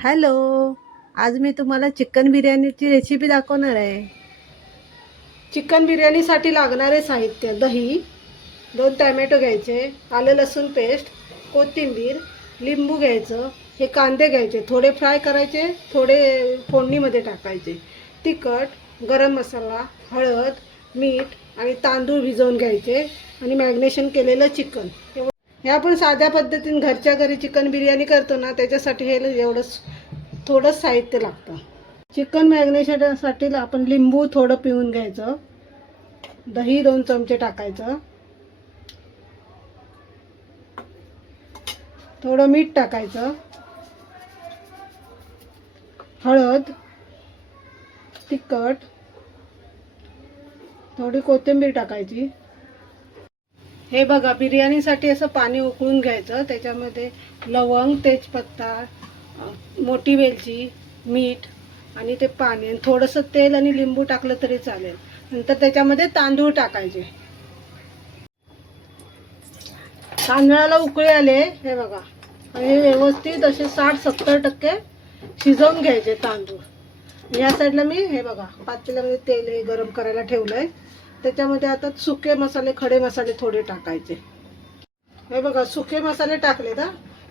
Hello, आज मी तुम्हाला chicken बिर्याणीची recipe दाखवणार आहे. चिकन बिर्याणीसाठी लागणारे साहित्य: दही, 2 टॅमॅटो घ्यायचे, आलं लसूण पेस्ट, कोथिंबीर, लिंबू घ्यायचं, हे कांदे घ्यायचे, थोडे फ्राय करायचे, थोडे फोडणीमध्ये टाकायचे, तिखट, गरम मसाला, हळद, मीठ आणि तांदूळ भिजवून घ्यायचे आणि मॅग्नेशन केलेलं चिकन. हे आपण साध्या पद्धतीने घरच्या घरी चिकन बिर्याणी करतो ना, त्याच्यासाठी हे एवढंच थोडंच साहित्य लागतं. चिकन मॅग्नेशनसाठी आपण लिंबू थोडं पिळून घ्यायचं, दही 2 चमचे टाकायचं, थोडं मीठ टाकायचं, हळद, तिखट, थोडी कोथिंबीर टाकायची. हे बघा, बिर्याणीसाठी असं पाणी उकळून घ्यायचं, त्याच्यामध्ये लवंग, तेजपत्ता, मोठी वेलची, मीठ आणि ते पाणी आणि थोडंसं तेल आणि लिंबू टाकलं तरी चालेल. नंतर त्याच्यामध्ये तांदूळ टाकायचे. तांदळाला उकळी आले हे बघा, आणि व्यवस्थित असे 60-70% शिजवून घ्यायचे तांदूळ. या साईडला मी हे बघा पातेल्यामध्ये तेल हे गरम करायला ठेवलंय. त्याच्यामध्ये आता सुके मसाले, खडे मसाले थोडे टाकायचे. हे बघा, सुके मसाले टाकले ना,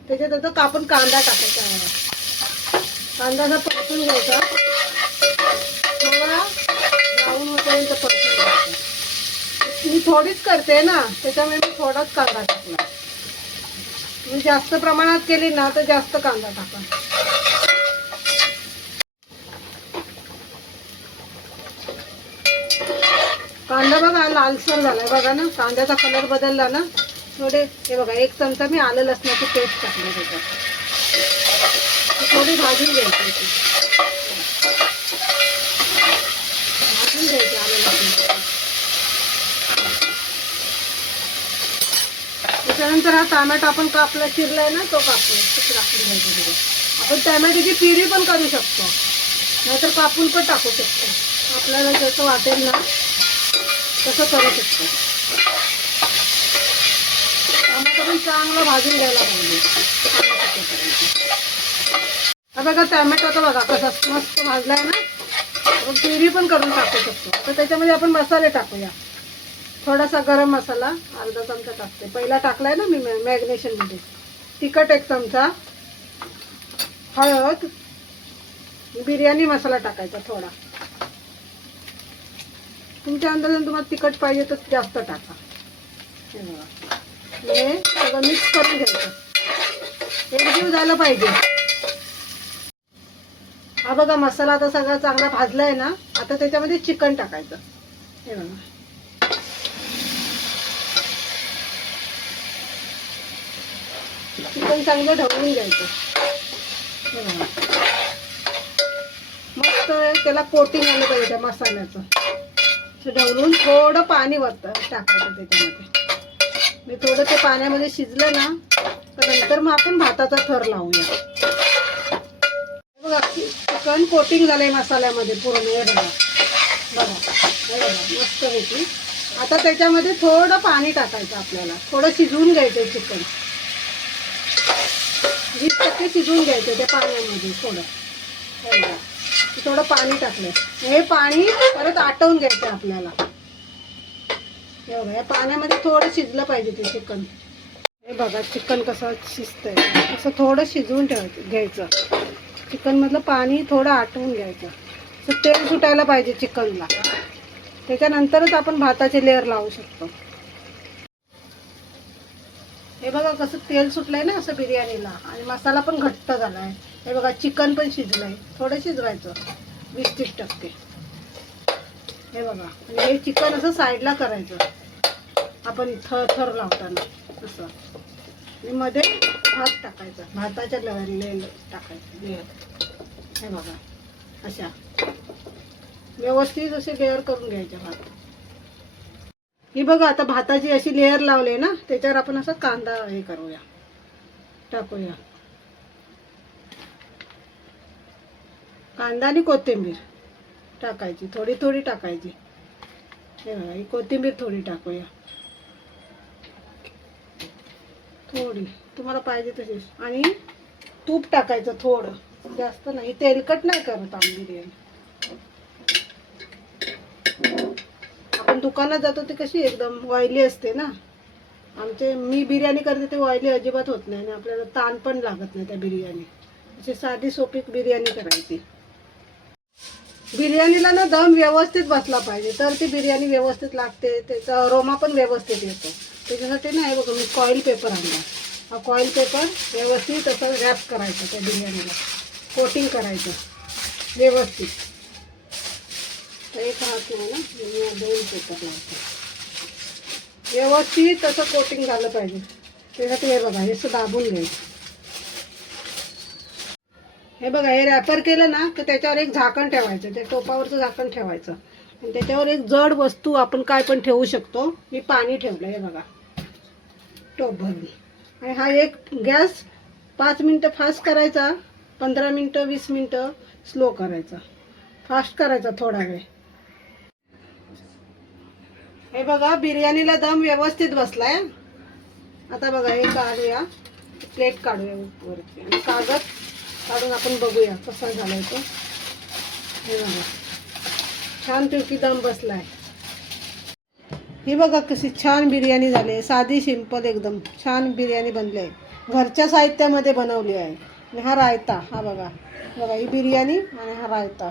त्याच्यात आता कापून कांदा टाकायचा आहे. कांदा असा परतून घ्यायचा, थोडा ब्राऊन होईपर्यंत परतून घ्यायचा. मी थोडीच करते ना, त्याच्यामुळे मी थोडाच कांदा टाकला. मी जास्त प्रमाणात केली ना तर जास्त कांदा टाका. कांदा बघा लालसर झालाय, बघा ना, कांद्याचा कलर बदलला ना. थोडे हे बघा, 1 चमचा मी आलं लसणाची पेस्ट टाकली त्याच्यात. थोडी भाजून घ्यायची, आलं लसूण. त्याच्यानंतर हा टोमॅटो आपण कापला चिरलाय ना, तो टाकून घ्यायचा. आपण टोमॅटोची प्युरी पण करू शकतो, नाहीतर कापून पण टाकू शकतो. आपल्याला जसं वाटेल ना तसं करू शकतो. टोमॅटो पण चांगला भाजून घ्यायला पाहिजे. हा बघा, टोमॅटो तर बघा कसा मस्त भाजलाय ना. आपण प्युरी पण करून टाकू शकतो. तर त्याच्यामध्ये आपण मसाले टाकूया. थोडासा गरम मसाला अर्धा चमचा टाकते, पहिला टाकलाय ना मी मॅग्नेशनमध्ये. तिखट 1 चमचा, हळद, बिर्याणी मसाला टाकायचा थोडा. तुमच्या अंदाजाने तुम्हाला तिखट पाहिजे तर जास्त टाका. हे बघा, हे सगळं मिक्स करून घ्यायचं, एकजीव झालं पाहिजे. हा बघा, मसाला आता सगळा चांगला भाजलाय ना. आता त्याच्यामध्ये चिकन टाकायचं. हे बघा, चिकन चांगलं ढवळून घ्यायचं. हे बघा, मस्त त्याला कोटिंग आलं पाहिजे त्या मसाल्याचं. ढवळून थोडं पाणी टाकायचं त्याच्यामध्ये. मी थोडं ते पाण्यामध्ये शिजलं ना तर नंतर मग आपण भाताचा थर लावूया. बघा, चिकन कोटिंग झालंय मसाल्यामध्ये पूर्ण. हे बघा बघा, हे बघा मस्त पैकी. आता त्याच्यामध्ये थोडं पाणी टाकायचं आपल्याला. थोडं शिजवून घ्यायचं चिकन, 20% शिजवून घ्यायचं त्या पाण्यामध्ये थोडं. हे बघा, थोडं पाणी टाकलं. हे पाणी परत आटवून घ्यायचं आपल्याला. हे बघा, या पाण्यामध्ये थोडं शिजलं पाहिजे ते चिकन. हे बघा, चिकन कसं शिजतंय. असं थोडं शिजवून घ्यायचं. चिकनमधलं पाणी थोडं आटवून घ्यायचं. असं तेल सुटायला पाहिजे चिकनला. त्याच्यानंतरच आपण भाताचे लेअर लावू शकतो. हे बघा कसं तेल सुटलंय ना असं बिर्याणीला, आणि मसाला पण घट्ट झालाय. हे बघा, चिकन पण शिजलंय. थोडं शिजवायचं 20-30%. हे बघा, आणि हे चिकन असं साईडला करायचं आपण थर लावताना असं. आणि मध्ये भात टाकायचा, भाताच्या लेअर टाकायचं. हे बघा, अशा व्यवस्थित असे लेअर करून घ्यायचे भात. ही बघा, आता भाताची अशी लेअर लावले ना, त्याच्यावर आपण असं कांदा हे करूया, टाकूया. कांदा आणि कोथिंबीर टाकायची, थोडी थोडी टाकायची. हे बघा, ही कोथिंबीर थोडी टाकूया, थोडी तुम्हाला पाहिजे तशी. आणि तूप टाकायचं थोडं. जास्त नाही, तेलकट नाही करत आम्ही बिर्याणी. आपण दुकानात जातो ते कशी एकदम ऑइली असते ना. मी बिर्याणी करते ते ऑइली अजिबात होत नाही आणि आपल्याला ताण पण लागत नाही त्या बिर्याणी. अशी साधी सोपी बिर्याणी करायची. बिर्याणीला ना दम व्यवस्थित बसला पाहिजे तर ती बिर्याणी व्यवस्थित लागते, त्याचा अरोमा पण व्यवस्थित येतो. त्याच्यासाठी ना हे बघा मी कॉईल पेपर आणला. हा कॉईल पेपर व्यवस्थित असं रॅप करायचं त्या बिर्याणीला, कोटिंग करायचं व्यवस्थित. तर एक हात नाही ना, मी 2 पेपर लावतो. व्यवस्थित असं कोटिंग झालं पाहिजे. त्यासाठी हे बघा हे असं दाबून घ्यायचं. हे बघा हे रॅपर केलं ना तर त्याच्यावर एक झाकण ठेवायचं, त्या टोपावरचं झाकण ठेवायचं आणि त्याच्यावर एक जड वस्तू आपण काय पण ठेवू शकतो. मी पाणी ठेवलं हे बघा टोप भरून. आणि हा एक गॅस 5 मिनटं फास्ट करायचा, 15 मिनटं 20 मिनटं स्लो करायचा, फास्ट करायचा थोडा वेळ. हे बघा बिर्याणीला दम व्यवस्थित बसलाय. आता बघा हे काढूया, प्लेट काढूया वरती आणि कागद काढून आपण बघूया कसा झालाय तो. हे बघा छानपैकी दम बसलाय. ही बघा कशी छान बिर्याणी झाली आहे. साधी सिंपल एकदम छान बिर्याणी बनली आहे. घरच्या साहित्यामध्ये बनवली आहे. आणि हा रायता, हा बघा बघा ही बिर्याणी आणि हा रायता.